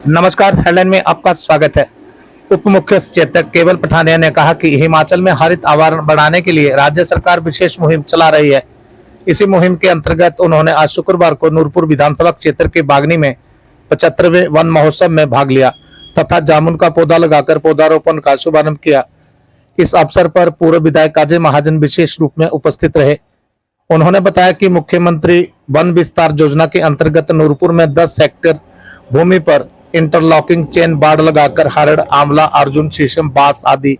नमस्कार, हेडलाइन में आपका स्वागत है। उप मुख्य सचेतक केवल पठानिया ने कहा कि हिमाचल में हरित आवरण बढ़ाने के लिए राज्य सरकार विशेष मुहिम चला रही है। इसी मुहिम के अंतर्गत उन्होंने आज शुक्रवार को नूरपुर विधानसभा क्षेत्र के बागनी में 75वें वन महोत्सव में भाग लिया तथा जामुन का पौधा लगाकर पौधारोपण का शुभारंभ किया। इस अवसर पर पूर्व विधायक काजी महाजन विशेष रूप में उपस्थित रहे। उन्होंने बताया कि मुख्यमंत्री वन विस्तार योजना के अंतर्गत नूरपुर में 10 हेक्टेयर भूमि पर इंटरलॉकिंग चेन बाड़ लगाकर हरड़, आंवला, अर्जुन, शीशम, बांस आदि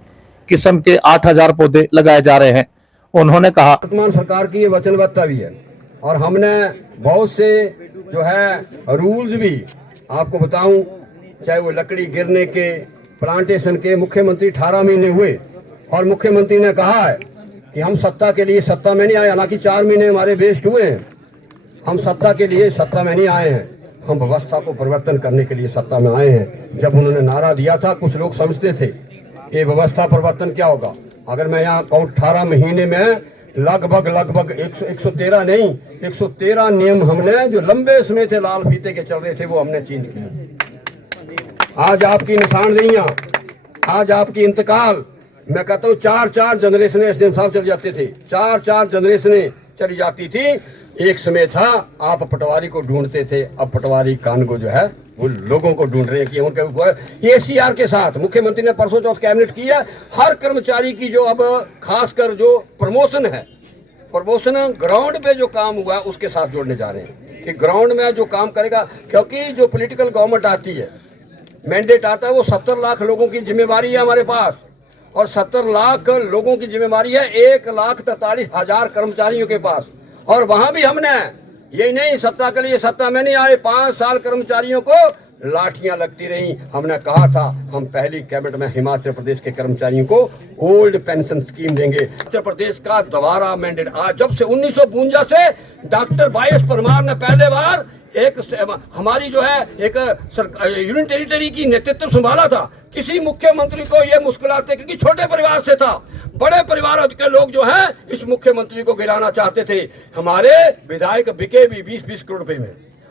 किस्म के 8000 पौधे लगाए जा रहे हैं। उन्होंने कहा, वर्तमान सरकार की ये वचनबद्धता भी है और हमने बहुत से जो है रूल्स भी आपको बताऊं, चाहे वो लकड़ी गिरने के, प्लांटेशन के, मुख्यमंत्री 18 महीने हुए और मुख्यमंत्री ने कहा है कि हम सत्ता के लिए सत्ता में नहीं आए। हालांकि 4 महीने हमारे वेस्ट हुए हैं। हम सत्ता के लिए सत्ता में नहीं आए हैं, हम व्यवस्था को परिवर्तन करने के लिए सत्ता में आए हैं। जब उन्होंने नारा दिया था, कुछ लोग समझते थे ये व्यवस्था परिवर्तन क्या होगा। अगर मैं यहाँ कहूँ 18 महीने में लगभग 113 नहीं 113 नियम हमने जो लंबे समय थे लाल फीते के चल रहे थे वो हमने चेंज किए। आज आपकी निशानदेहियां, आज आपकी इंतकाल, मैं कहता हूँ 4-4 जनरेशन एसडीएम साहब चल जाते थे, 4-4 जनरेशन चली जाती थी। एक समय था आप पटवारी को ढूंढते थे, अब पटवारी कानगो जो है वो लोगों को ढूंढ रहे हैं कि उनके एसीआर के साथ मुख्यमंत्री ने परसों चौथ कैबिनेट किया। हर कर्मचारी की जो अब खासकर जो प्रमोशन है, प्रमोशन ग्राउंड पे जो काम हुआ है उसके साथ जोड़ने जा रहे हैं कि ग्राउंड में जो काम करेगा। क्योंकि जो पॉलिटिकल गवर्नमेंट आती है, मैंडेट आता है, वो 70 लाख लोगों की जिम्मेवारी है हमारे पास और 70 लाख लोगों की जिम्मेवारी है 1,43,000 कर्मचारियों के पास। और वहां भी हमने यही नहीं सत्ता के लिए सत्ता में नहीं आए, 5 साल कर्मचारियों को लाठियां लगती रही। हमने कहा था हम पहली कैबिनेट में हिमाचल प्रदेश के कर्मचारियों को ओल्ड पेंशन स्कीम देंगे। हिमाचल प्रदेश का दोबारा मैंडेट आज जब से 1952 से डॉक्टर वाईएस परमार ने पहले बार एक हमारी जो है एक यूनियन टेरिटरी की नेतृत्व संभाला था। किसी मुख्यमंत्री को ये मुश्किलात थी क्योंकि छोटे परिवार से था, बड़े परिवार के लोग जो है इस मुख्यमंत्री को गिराना चाहते थे। हमारे विधायक बिके भी 20-20 करोड़ रुपए में,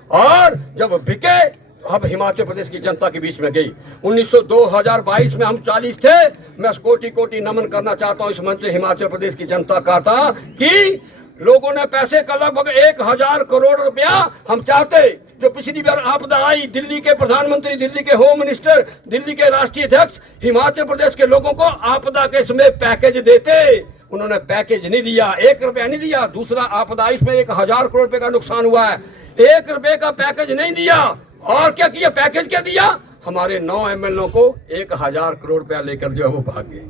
और जब बिके अब हिमाचल प्रदेश की जनता के बीच में गई। 2022 में हम 40 थे। मैं कोटि नमन करना चाहता हूँ इस मंच से हिमाचल प्रदेश की जनता का था कि लोगों ने पैसे का लगभग 1000 करोड़ रुपया हम चाहते। जो पिछली बार आपदा आई, दिल्ली के प्रधानमंत्री, दिल्ली के होम मिनिस्टर, दिल्ली के राष्ट्रीय अध्यक्ष हिमाचल प्रदेश के लोगों को आपदा के समय पैकेज देते, उन्होंने पैकेज नहीं दिया, 1 रुपया नहीं दिया। दूसरा आपदा इसमें 1000 करोड़ रुपए का नुकसान हुआ है, 1 रुपए का पैकेज नहीं दिया। और क्या किया, पैकेज क्या दिया, हमारे 9 एमएलए को 1000 करोड़ रुपया लेकर जो है वो भाग गए।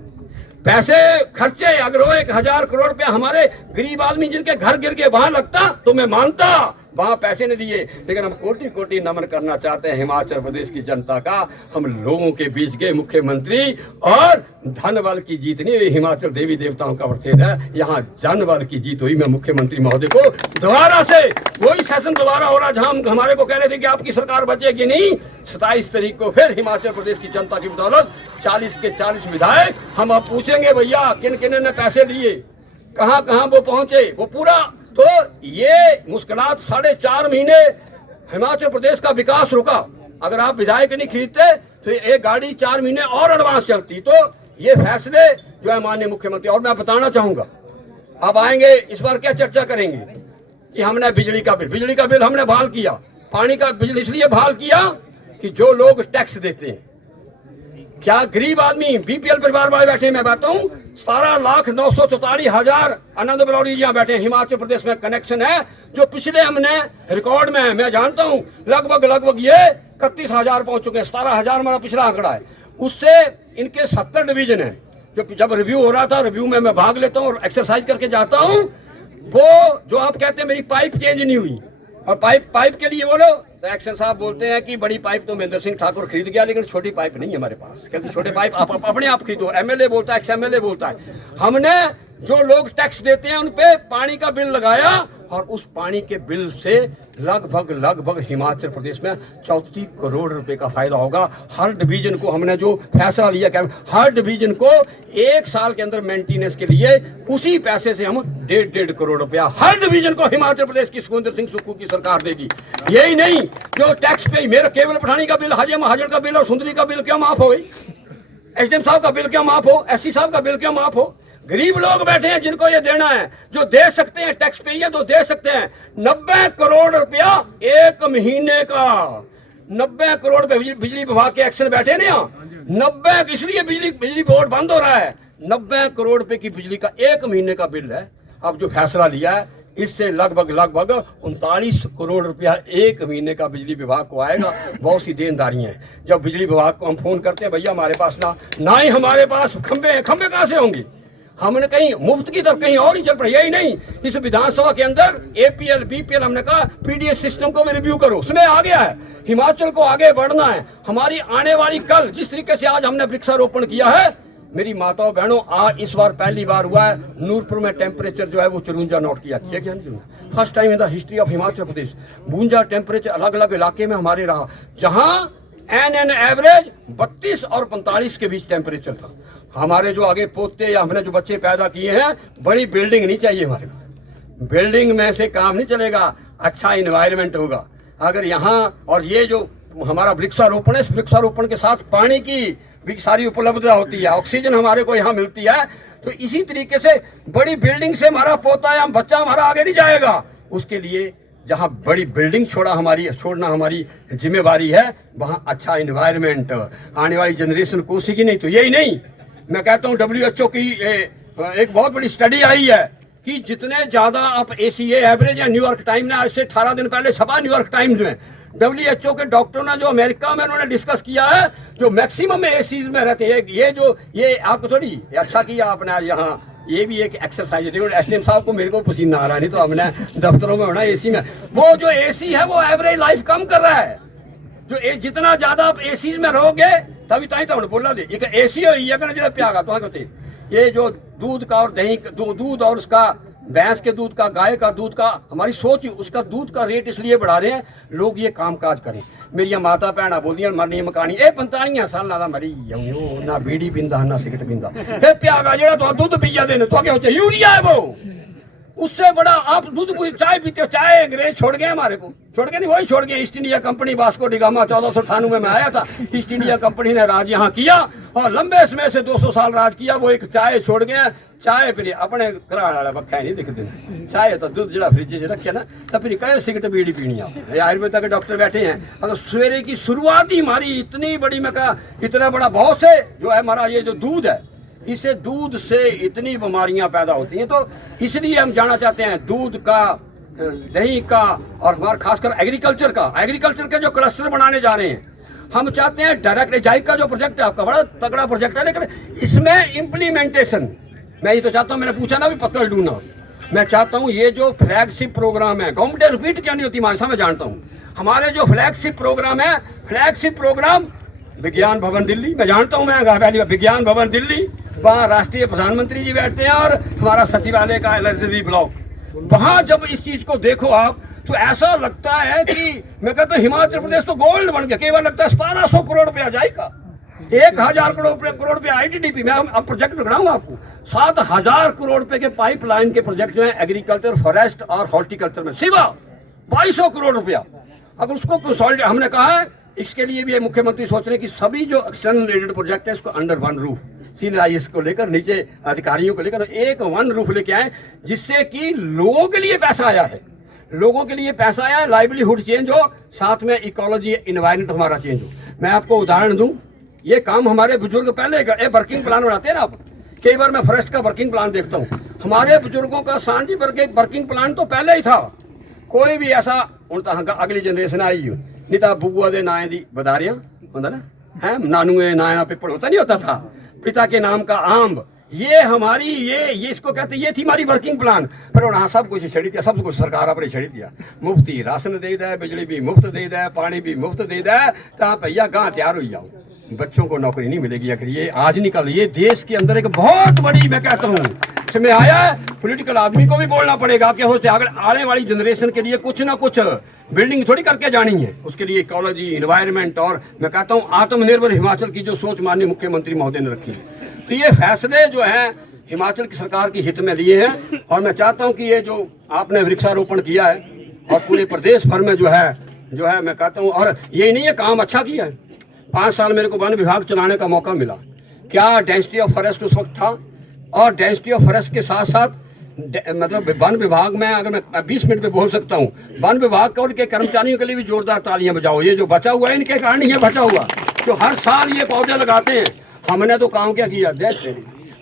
पैसे खर्चे अगर वो 1000 करोड़ रुपया हमारे गरीब आदमी जिनके घर गिर गए वहां लगता तो मैं मानता, वहां पैसे नहीं दिए। लेकिन हम कोटि नमन करना चाहते हैं हिमाचल प्रदेश की जनता का। हम लोगों के बीच गए मुख्यमंत्री, और धन बल की जीत नहीं हुई, हिमाचल देवी देवताओं का प्रसिद्ध है, यहाँ जन बल की जीत हुई। मैं मुख्यमंत्री महोदय को दोबारा से वही सेशन दोबारा हो रहा जहां हमारे को कह रहे थे कि आपकी सरकार बचेगी नहीं। 27 तारीख को फिर हिमाचल प्रदेश की जनता की बदौलत 40 के 40 विधायक हम अब पूछेंगे भैया किन किन ने पैसे लिए, कहां कहां वो पहुंचे, वो पूरा। तो ये मुश्किलात 4.5 महीने हिमाचल प्रदेश का विकास रुका। अगर आप विधायक नहीं खरीदते तो एक गाड़ी 4 महीने और एडवांस चलती। तो ये फैसले जो है माननीय मुख्यमंत्री, और मैं बताना चाहूंगा अब आएंगे इस बार क्या चर्चा करेंगे कि हमने बिजली का बिल हमने बहाल किया, पानी का बिल इसलिए बहाल किया कि जो लोग टैक्स देते हैं, क्या गरीब आदमी बीपीएल परिवार वाले बैठे, मैं बताता हूँ 17,944,000 आनंद बरौरी यहाँ बैठे। हिमाचल प्रदेश में कनेक्शन है जो पिछले हमने रिकॉर्ड में है, मैं जानता हूँ लगभग ये 31,000 पहुंच चुके हैं। 17,000 हमारा पिछला आंकड़ा है। उससे इनके 70 डिवीजन है। जो जब रिव्यू हो रहा था, रिव्यू में मैं भाग लेता हूँ और एक्सरसाइज करके जाता हूँ। वो जो आप कहते हैं मेरी पाइप चेंज नहीं हुई, और पाइप के लिए बोलो तो एक्शन साहब बोलते हैं कि बड़ी पाइप तो महेंद्र सिंह ठाकुर खरीद गया, लेकिन छोटी पाइप नहीं है हमारे पास, क्योंकि छोटे पाइप आप अपने आप खरीदो। एमएलए बोलता है, एक्स एमएलए बोलता है। हमने जो लोग टैक्स देते हैं उन पे पानी का बिल लगाया, और उस पानी के बिल से लगभग हिमाचल प्रदेश में 34 करोड़ रुपए का फायदा होगा। हर डिवीजन को हमने जो फैसला लिया कि हर डिवीजन को 1 साल के अंदर मेंटेनेंस के लिए उसी पैसे से हम 1.5 करोड़ रुपया हर डिवीजन को हिमाचल प्रदेश की सुखविंदर सिंह सुक्खू की सरकार देगी। यही नहीं, जो टैक्स पे मेरा केवल पठानी का बिल, हाजी महाजन का बिल और सुंदरी का बिल क्यों माफ हो, एसडीएम साहब का बिल क्यों माफ हो, एससी साहब का बिल क्यों माफ हो। गरीब लोग बैठे हैं जिनको ये देना है, जो दे सकते हैं, टैक्स पे ये तो दे सकते हैं। 90 करोड़ रुपया 1 महीने का, 90 करोड़ पे बिजली विभाग के एक्शन बैठे ना यहाँ, 90 इसलिए बिजली बोर्ड बंद हो रहा है। 90 करोड़ रुपए की बिजली का 1 महीने का बिल है। अब जो फैसला लिया है इससे लगभग 39 करोड़ रुपया 1 महीने का बिजली विभाग को आएगा। बहुत सी देनदारियां हैं। जब बिजली विभाग को हम फोन करते हैं, भैया हमारे पास ना ही हमारे पास खंबे हैं, खंबे कहां से होंगे, हमने कहीं मुफ्त की तरफ कहीं और ही चल पड़ा। यही नहीं, इस विधानसभा के अंदर एपीएल बीपीएल हमने कहा पीडीएस सिस्टम को भी रिव्यू करो, उसमें आ गया है। हिमाचल को आगे बढ़ना है। हमारी आने वाली कल जिस तरीके से आज हमने वृक्षारोपण किया है, मेरी माताओं बहनों, आज इस बार पहली बार हुआ है नूरपुर में टेम्परेचर जो है वो 54 नोट किया क्या first time in the history of Himachal Pradesh. 52 temperature अलग अलग इलाके में हमारे रहा, जहां एन एवरेज 32 और 45 के बीच टेम्परेचर था। हमारे जो आगे पोते या हमने जो बच्चे पैदा किए हैं, बड़ी बिल्डिंग नहीं चाहिए हमारे को, बिल्डिंग में से काम नहीं चलेगा, अच्छा इन्वायरमेंट होगा अगर यहाँ। और ये जो हमारा वृक्षारोपण है, इस वृक्षारोपण के साथ पानी की भी सारी उपलब्धता होती है, ऑक्सीजन हमारे को यहाँ मिलती है। तो इसी तरीके से बड़ी बिल्डिंग से हमारा पोता या बच्चा हमारा आगे नहीं जाएगा। उसके लिए जहाँ बड़ी बिल्डिंग छोड़ना हमारी जिम्मेवारी है, वहाँ अच्छा इन्वायरमेंट आने वाली जनरेशन को उसी की नहीं। तो यही नहीं, मैं कहता हूँ WHO की एक बहुत बड़ी स्टडी आई है कि जितने ज्यादा आप ACA एवरेज या न्यूयॉर्क टाइम ने आज से 18 दिन पहले छपा न्यूयॉर्क टाइम्स में, WHO के डॉक्टरों ने जो अमेरिका में उन्होंने डिस्कस किया है, जो मैक्सिमम एसीज में रहते हैं, ये आपको थोड़ी अच्छा किया आपने आज यहाँ, ये भी एक एक्सरसाइज है। देखो एसडीएम साहब को मेरे को पसीना आ रहा है, नहीं तो हमने दफ्तरों में होना एसी में। वो जो एसी है वो एवरेज लाइफ कम कर रहा है। जो जितना ज्यादा आप एसी में रहोगे तभी ताई तो बोला दे एक एसी हो जो प्यागा तो कहते ये जो दूध का और दही दूध और उसका भैंस के दूध का, गाय का दूध का, हमारी सोच उसका दूध का रेट इसलिए बढ़ा रहे हैं लोग ये काम काज करें। मेरी माता भैन बोलियां मरनी मकानी ए 45 साल ना मरी ना बीड़ी पींदा ना सिगरेट पींदा प्यागा जेड़ा तो दूध पिया देने तो क्या होता है यूरिया है वो, उससे बड़ा आप दूध चाय पीते हो। चाय अंग्रेज छोड़ गए हमारे को, छोड़ गए नहीं, वही छोड़ गए। East India company Vasco da Gama 1498 में आया था, ईस्ट इंडिया कंपनी ने राज यहाँ किया और लंबे समय से 200 साल राज किया। वो एक चाय छोड़ गए, चाय फिर अपने कराड़ वाला बक्का नहीं दिखते, चाय तो दूध जरा फ्रिज रखे ना तो फिर कहे सिगरेट बीड़ी पीनी है। आयुर्वेदा के डॉक्टर बैठे हैं, अगर सवेरे की शुरुआत ही हमारी इतनी बड़ी, मैं कहा इतना बड़ा बहुत से जो है हमारा ये जो दूध है, इससे दूध से इतनी बीमारियां पैदा होती हैं। तो इसलिए हम जानना चाहते हैं दूध का, दही का और हमारा खासकर एग्रीकल्चर के जो क्लस्टर बनाने जा रहे हैं। हम चाहते हैं डायरेक्ट जाइक का जो प्रोजेक्ट है आपका बड़ा तगड़ा प्रोजेक्ट है, लेकिन इसमें इम्प्लीमेंटेशन मैं ये तो चाहता हूँ, मैंने पूछा ना भी पकड़ ढूंढना, मैं चाहता हूँ ये जो फ्लैगशिप प्रोग्राम है, गवर्नमेंट रिपीट क्यों नहीं होती मानसा, मैं जानता हूँ हमारे जो फ्लैगशिप प्रोग्राम है, फ्लैगशिप प्रोग्राम विज्ञान भवन दिल्ली, मैं जानता हूँ, मैं पहली बार विज्ञान भवन दिल्ली, वहाँ राष्ट्रीय प्रधानमंत्री जी बैठते हैं और हमारा सचिवालय का LHD ब्लॉक, वहाँ जब इस चीज को देखो आप तो ऐसा लगता है कि मैं कहता हूँ हिमाचल प्रदेश तो गोल्ड बन गया। केवल लगता है 1700 करोड़ रुपया जाएगा, 1000 करोड़ रुपया ITDP में। अब प्रोजेक्ट बनाऊंगा आपको 7000 करोड़ रुपए के पाइपलाइन के प्रोजेक्ट जो है एग्रीकल्चर, फॉरेस्ट और हॉर्टिकल्चर में, सिवा 2200 करोड़ रुपया। अगर उसको कंसोलिडेट, हमने कहा है इसके लिए भी मुख्यमंत्री सोच रहे हैं कि सभी जो एक्सटर्नल रिलेटेड प्रोजेक्ट है इसको under one roof, senior IAS को लेकर नीचे अधिकारियों को लेकर एक वन रूफ लेके आए, जिससे कि लोगों के लिए पैसा आया है, लोगों के लिए पैसा आया है, लाइवलीहुड चेंज हो, साथ में इकोलॉजी एनवायरनमेंट हमारा चेंज हो। मैं आपको उदाहरण दूं, ये काम हमारे बुजुर्ग पहले वर्किंग प्लान बनाते हैं ना आप, कई बार मैं फॉरेस्ट का वर्किंग प्लान देखता हूँ, हमारे बुजुर्गों का सांझी वर्किंग प्लान तो पहले ही था। कोई भी ऐसा अगली जनरेशन आई हो नहीं तो बुआ के नाए की बदारियां होता ना है, नानू के नाए का पिपल होता नहीं होता था, पिता के नाम का आम्ब, ये हमारी ये इसको कहते, ये थी हमारी वर्किंग प्लान। फिर उन्हें सब कुछ छड़ी दिया, सब कुछ सरकार अपने छड़ी दिया, मुफ्ती राशन दे दे, बिजली भी मुफ्त दे दे, पानी भी मुफ्त दे दे, तो भैया गांव तैयार हो जाओ, बच्चों को नौकरी नहीं मिलेगी। अगर ये आज निकल, ये देश के अंदर एक बहुत बड़ी, मैं कहता हूँ में आया है, पॉलिटिकल आदमी को भी बोलना पड़ेगा कि होते आने वाली जनरेशन के लिए कुछ ना कुछ बिल्डिंग थोड़ी करके जानी है, उसके लिए इकोलॉजी, इन्वायरमेंट और मैं कहता हूँ आत्मनिर्भर हिमाचल की जो सोच माननीय मुख्यमंत्री महोदय ने रखी है। तो ये फैसले जो है हिमाचल की सरकार की हित में लिए हैं और मैं चाहता हूँ कि ये जो आपने वृक्षारोपण किया है और पूरे प्रदेश भर में जो है मैं कहता हूँ, और ये नहीं है काम अच्छा किया है। 5 साल मेरे को वन विभाग चलाने का मौका मिला। क्या डेंसिटी ऑफ फॉरेस्ट उस वक्त था, और डेंसिटी ऑफ फॉरेस्ट के साथ साथ मतलब वन विभाग में अगर मैं 20 मिनट में बोल सकता हूँ, वन विभाग का उनके कर्मचारियों के लिए भी जोरदार तालियां बजाओ। ये जो बचा हुआ है इनके कारण ये बचा हुआ, जो हर साल ये पौधे लगाते हैं। हमने तो काम क्या किया,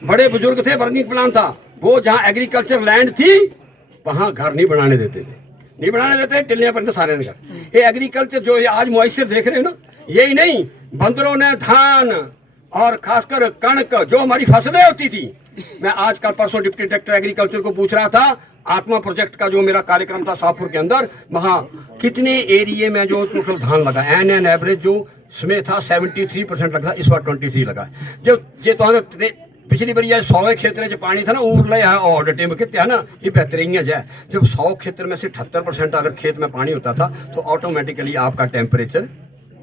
बड़े बुजुर्ग थे, वर्किंग प्लान था, वो जहाँ एग्रीकल्चर लैंड थी वहाँ घर नहीं बनाने देते थे, नहीं बनाने देते, टिल्लियां पर सारे घर। ये एग्रीकल्चर जो ये आज मॉइस्चर देख रहे हो ना, यही नहीं, बंदरों ने धान और खासकर कणक जो हमारी फसलें होती थी, मैं आज कल परसों डिप्टी डायरेक्टर एग्रीकल्चर को पूछ रहा था, आत्मा प्रोजेक्ट का जो मेरा कार्यक्रम था शाहपुर के अंदर, वहाँ कितने एरिया में जो टोटल धान लगा, एन एवरेज जो इसमें था 73% लगा, इस बार 23 लगा। जो ये तो पिछली बार 100 खेतर च पानी था ना, उरले है और टिम कितने है ना, ये बेहतरीन है। जब 100 खेतर में से 78% अगर खेत में पानी होता था तो ऑटोमेटिकली आपका टेम्परेचर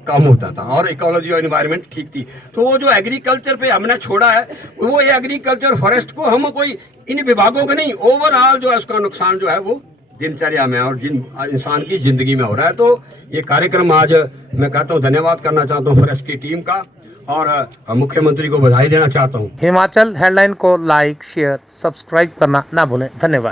कम होता था और इकोलॉजी और एनवायरनमेंट ठीक थी। तो वो जो एग्रीकल्चर पे हमने छोड़ा है, वो ये एग्रीकल्चर फॉरेस्ट को हम कोई इन विभागों का नहीं, ओवरऑल जो है उसका नुकसान जो है वो दिनचर्या में और जिन इंसान की जिंदगी में हो रहा है। तो ये कार्यक्रम आज मैं कहता हूँ धन्यवाद करना चाहता हूँ फॉरेस्ट की टीम का और मुख्यमंत्री को बधाई देना चाहता हूँ। हिमाचल हेडलाइन को लाइक, शेयर, सब्सक्राइब करना ना भूलें। धन्यवाद।